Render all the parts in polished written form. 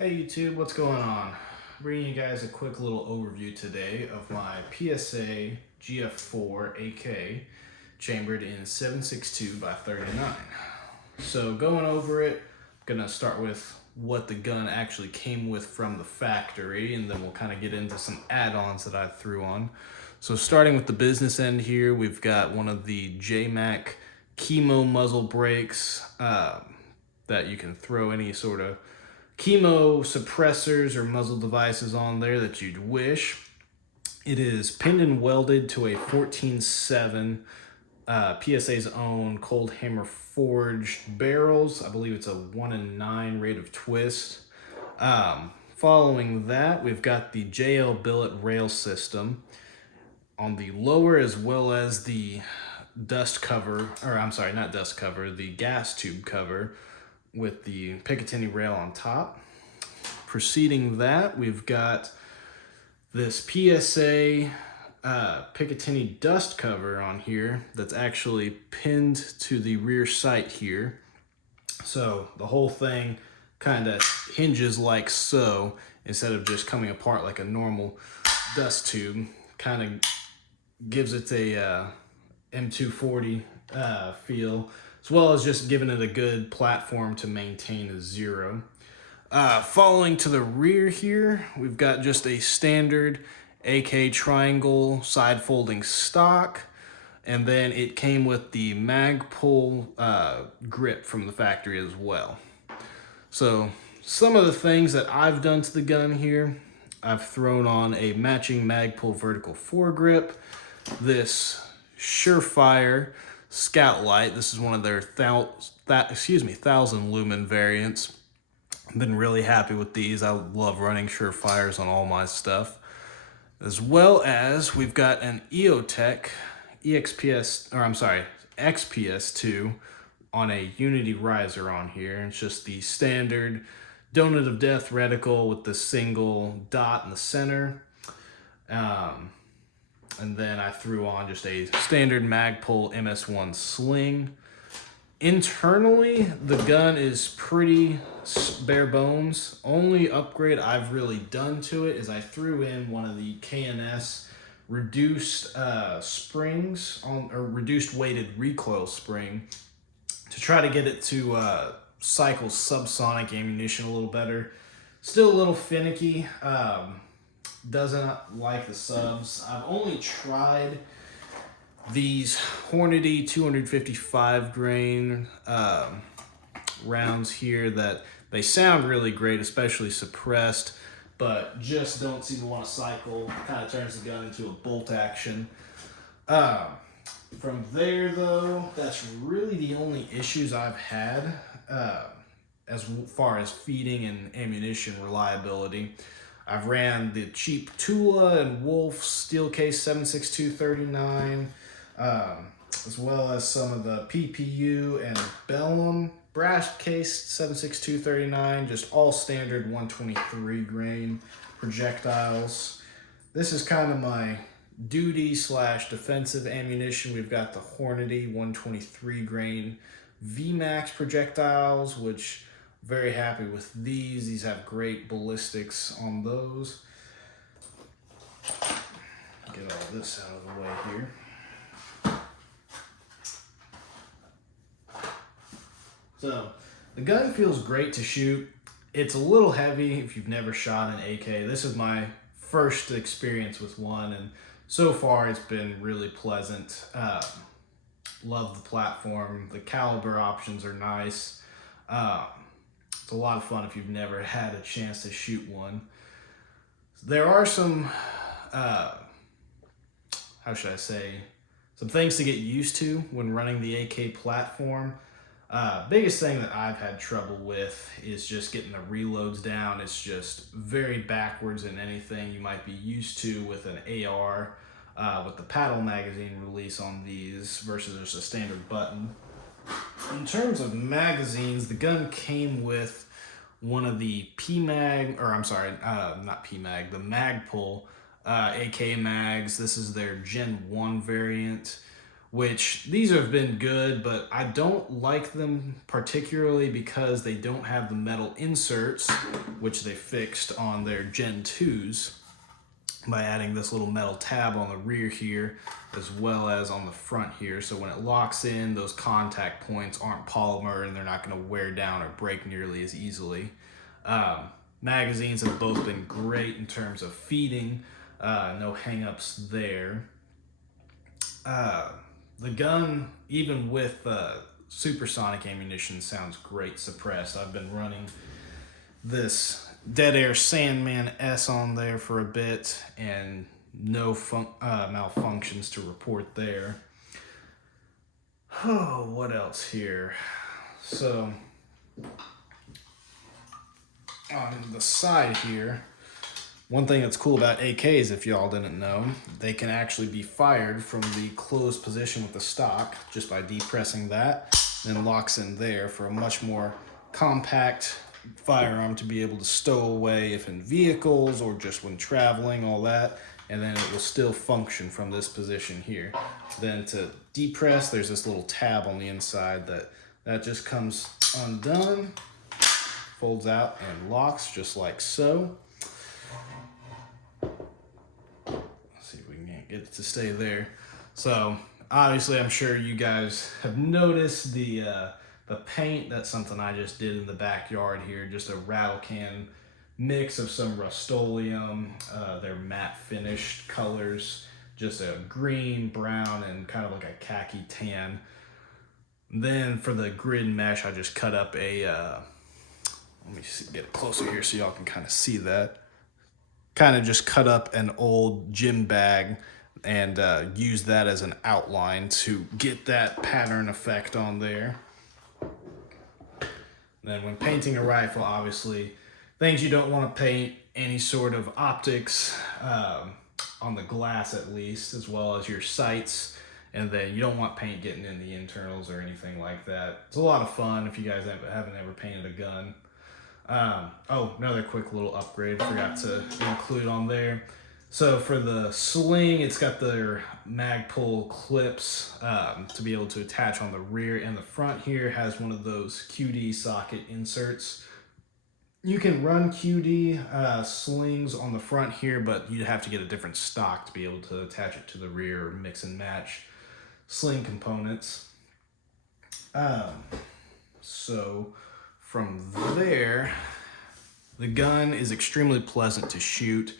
Hey YouTube, what's going on? Bringing you guys a quick little overview today of my Psa Gf4 AK chambered in 7.62 by 39. So going over it, I'm gonna start with what the gun actually came with from the factory, and then we'll kind of get into some add-ons that I threw on. So starting with the business end here, we've got one of the JMac chemo muzzle brakes that you can throw any sort of chemo suppressors or muzzle devices on there that you'd wish. It is pinned and welded to a 14.7 PSA's own cold hammer forged barrels. I believe it's a 1 in 9 rate of twist. Following that, we've got the JL billet rail system on the lower, as well as the dust cover, or I'm sorry, not dust cover, the gas tube cover with the Picatinny rail on top. Preceding that, we've got this PSA Picatinny dust cover on here that's actually pinned to the rear sight here. So the whole thing kind of hinges like so, instead of just coming apart like a normal dust tube. Kind of gives it a M240 feel, as well as just giving it a good platform to maintain a zero. Following to the rear here, we've got just a standard AK triangle side folding stock, and then it came with the mag pull grip from the factory as well. So some of the things that I've done to the gun here, I've thrown on a matching mag pull vertical foregrip, this Surefire Scout Light. This is one of their 1,000 lumen variants. I've been really happy with these. I love running Surefires on all my stuff. As well as we've got an EOTech XPS2 on a Unity riser on here. It's just the standard Donut of Death reticle with the single dot in the center. And then I threw on just a standard Magpul MS1 sling. Internally, the gun is pretty bare bones. Only upgrade I've really done to it is I threw in one of the KNS reduced springs or reduced weighted recoil spring to try to get it to cycle subsonic ammunition a little better. Still a little finicky. Doesn't like the subs. I've only tried these Hornady 255 grain rounds here that they sound really great, especially suppressed, but just don't seem to want to cycle. Kind of turns the gun into a bolt action. From there, though, that's really the only issues I've had as far as feeding and ammunition reliability. I've ran the cheap Tula and Wolf steel case 7.62-39, as well as some of the PPU and Bellum brass case 7.62-39, just all standard 123 grain projectiles. This is kind of my duty / defensive ammunition. We've got the Hornady 123 grain VMAX projectiles, which very happy with these. These have great ballistics on those. Get all this out of the way here. So the gun feels great to shoot. It's a little heavy if you've never shot an AK. This is my first experience with one, and so far it's been really pleasant. Love the platform. The caliber options are nice. It's a lot of fun if you've never had a chance to shoot one. There are some, how should I say, some things to get used to when running the AK platform. Biggest thing that I've had trouble with is just getting the reloads down. It's just very backwards in anything you might be used to with an AR, with the paddle magazine release on these versus just a standard button. In terms of magazines, the gun came with one of the the Magpul AK mags. This is their Gen 1 variant which these have been good, but I don't like them particularly because they don't have the metal inserts, which they fixed on their Gen 2s by adding this little metal tab on the rear here, as well as on the front here. So when it locks in, those contact points aren't polymer and they're not gonna wear down or break nearly as easily. Magazines have both been great in terms of feeding, no hang-ups there. The gun, even with supersonic ammunition, sounds great suppressed. I've been running this Dead Air Sandman S on there for a bit and no malfunctions to report there. Oh, what else here? So on the side here, one thing that's cool about AKs, if y'all didn't know, they can actually be fired from the closed position with the stock just by depressing that, and it locks in there for a much more compact firearm to be able to stow away if in vehicles or just when traveling, all that, and then it will still function from this position here. Then to depress, there's this little tab on the inside that just comes undone, folds out and locks just like so. Let's see if we can get it to stay there. So obviously I'm sure you guys have noticed the paint. That's something I just did in the backyard here, just a rattle can mix of some Rust-Oleum, their matte finished colors, just a green, brown, and kind of like a khaki tan. Then for the grid mesh, I just cut up a, let me get it closer here so y'all can kind of see that. Kind of just cut up an old gym bag and use that as an outline to get that pattern effect on there. Then when painting a rifle, obviously, things you don't want to paint, any sort of optics, on the glass at least, as well as your sights. And then you don't want paint getting in the internals or anything like that. It's a lot of fun if you guys haven't ever painted a gun. Oh, another quick little upgrade I forgot to include on there. So for the sling, it's got their Magpul clips to be able to attach on the rear, and the front here has one of those QD socket inserts. You can run QD slings on the front here, but you'd have to get a different stock to be able to attach it to the rear or mix and match sling components. So from there, the gun is extremely pleasant to shoot.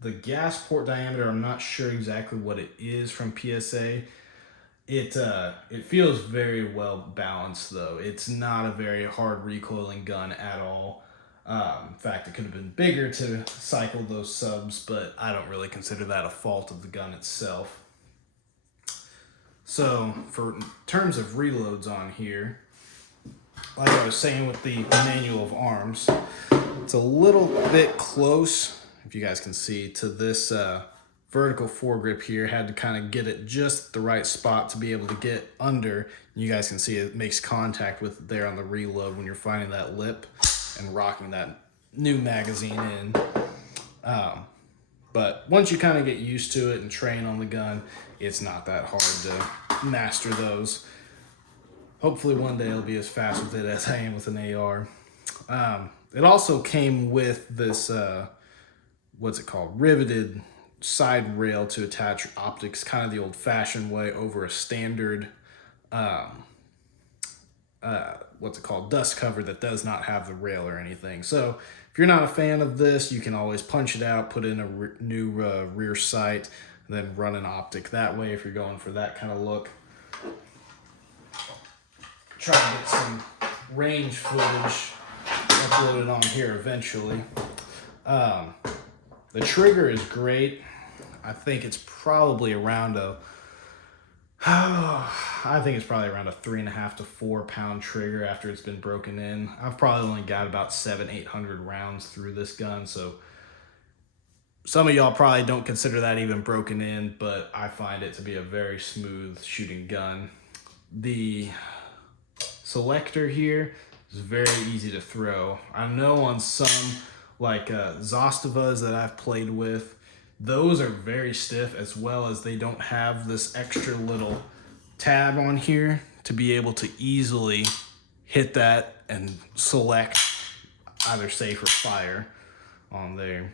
The gas port diameter, I'm not sure exactly what it is from PSA. It feels very well balanced though. It's not a very hard recoiling gun at all. In fact, it could have been bigger to cycle those subs, but I don't really consider that a fault of the gun itself. So for terms of reloads on here, like I was saying with the manual of arms, it's a little bit close, if you guys can see, to this vertical foregrip here. Had to kind of get it just the right spot to be able to get under. You guys can see it makes contact with it there on the reload when you're finding that lip and rocking that new magazine in. But once you kind of get used to it and train on the gun, it's not that hard to master those. Hopefully one day I'll be as fast with it as I am with an AR. It also came with this, what's it called? Riveted side rail to attach optics, kind of the old-fashioned way over a standard, what's it called? Dust cover that does not have the rail or anything. So if you're not a fan of this, you can always punch it out, put in a new rear sight, and then run an optic that way if you're going for that kind of look. Try to get some range footage uploaded on here eventually. The trigger is great. I think it's probably around a 3.5 to 4 pound trigger after it's been broken in. I've probably only got about 700-800 rounds through this gun, so some of y'all probably don't consider that even broken in, but I find it to be a very smooth shooting gun. The selector here is very easy to throw. I know on some like Zostivas that I've played with, those are very stiff, as well as they don't have this extra little tab on here to be able to easily hit that and select either safe or fire on there.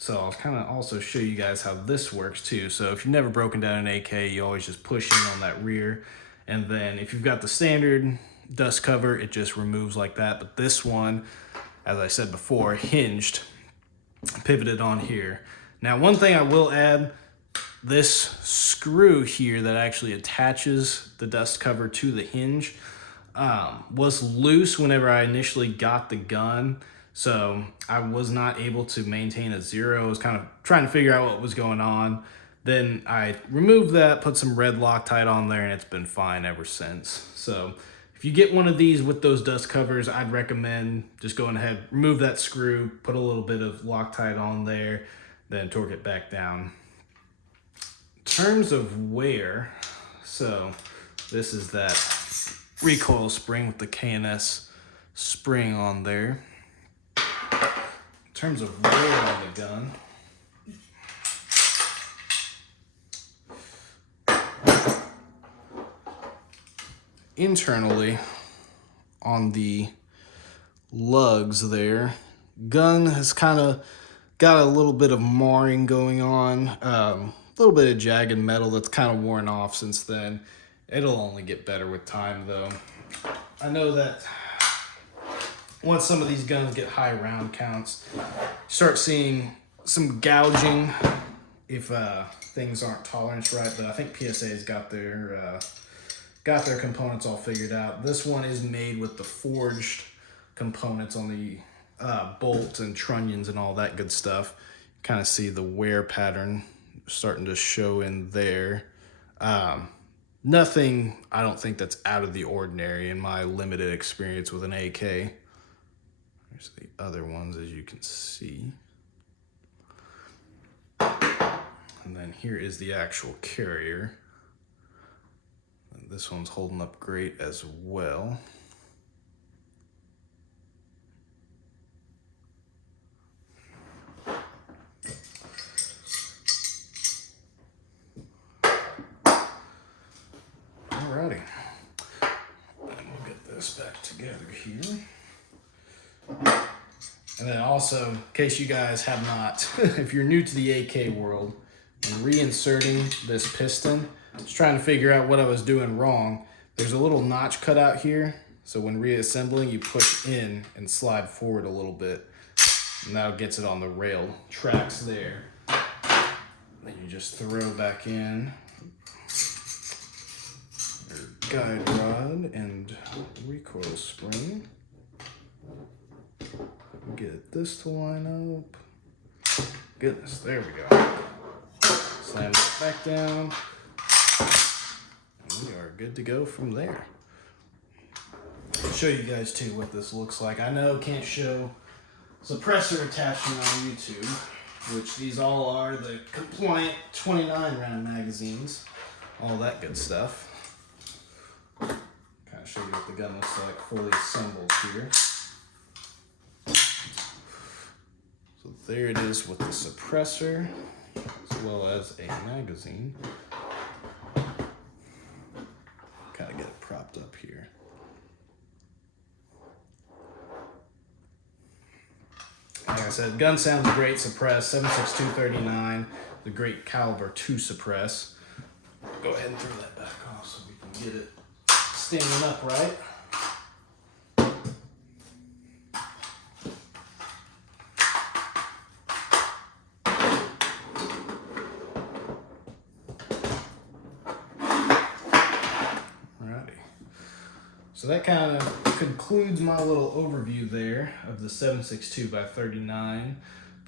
So I'll kind of also show you guys how this works too. So if you've never broken down an AK, you always just push in on that rear. And then if you've got the standard dust cover, it just removes like that. But this one, as I said before, hinged, pivoted on here. Now, one thing I will add, this screw here that actually attaches the dust cover to the hinge was loose whenever I initially got the gun. So I was not able to maintain a zero. I was kind of trying to figure out what was going on. Then I removed that, put some red Loctite on there, and it's been fine ever since. So if you get one of these with those dust covers, I'd recommend just going ahead, remove that screw, put a little bit of Loctite on there, then torque it back down. In terms of wear, so this is that recoil spring with the K&S spring on there. In terms of wear on the gun, internally on the lugs there, gun has kind of got a little bit of marring going on, a little bit of jagged metal that's kind of worn off since then. It'll only get better with time though. I know that once some of these guns get high round counts, start seeing some gouging if things aren't tolerance right, but I think PSA's got their components all figured out. This one is made with the forged components on the bolt and trunnions and all that good stuff. Kind of see the wear pattern starting to show in there. Nothing, I don't think, that's out of the ordinary in my limited experience with an AK. There's the other ones, as you can see. And then here is the actual carrier. This one's holding up great as well. Alrighty. And we'll get this back together here. And then also, in case you guys have not, if you're new to the AK world, and reinserting this piston, I was trying to figure out what I was doing wrong. There's a little notch cut out here, so when reassembling, you push in and slide forward a little bit, and that gets it on the rail tracks there. Then you just throw back in your guide rod and recoil spring. Get this to line up. Goodness, there we go. Slam it back down. And we are good to go from there. I'll show you guys too what this looks like. I know can't show suppressor attachment on YouTube, which these all are the compliant 29 round magazines, all that good stuff. Kind of show you what the gun looks like fully assembled here. So there it is with the suppressor, as well as a magazine. Kind of get it propped up here. Like I said, gun sounds great, suppress, 7.62 39, the great caliber to suppress. Go ahead and throw that back off so we can get it standing upright. So that kind of concludes my little overview there of the 7.62 by 39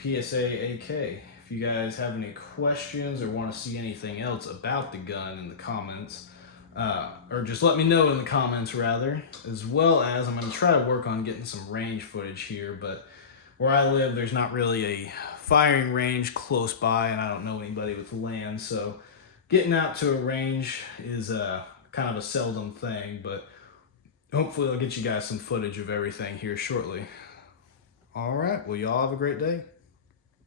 PSA AK. If you guys have any questions or want to see anything else about the gun in the comments, or just let me know in the comments rather, as well as I'm going to try to work on getting some range footage here, but where I live there's not really a firing range close by and I don't know anybody with land, so getting out to a range is kind of a seldom thing, but hopefully I'll get you guys some footage of everything here shortly. All right, well, y'all have a great day.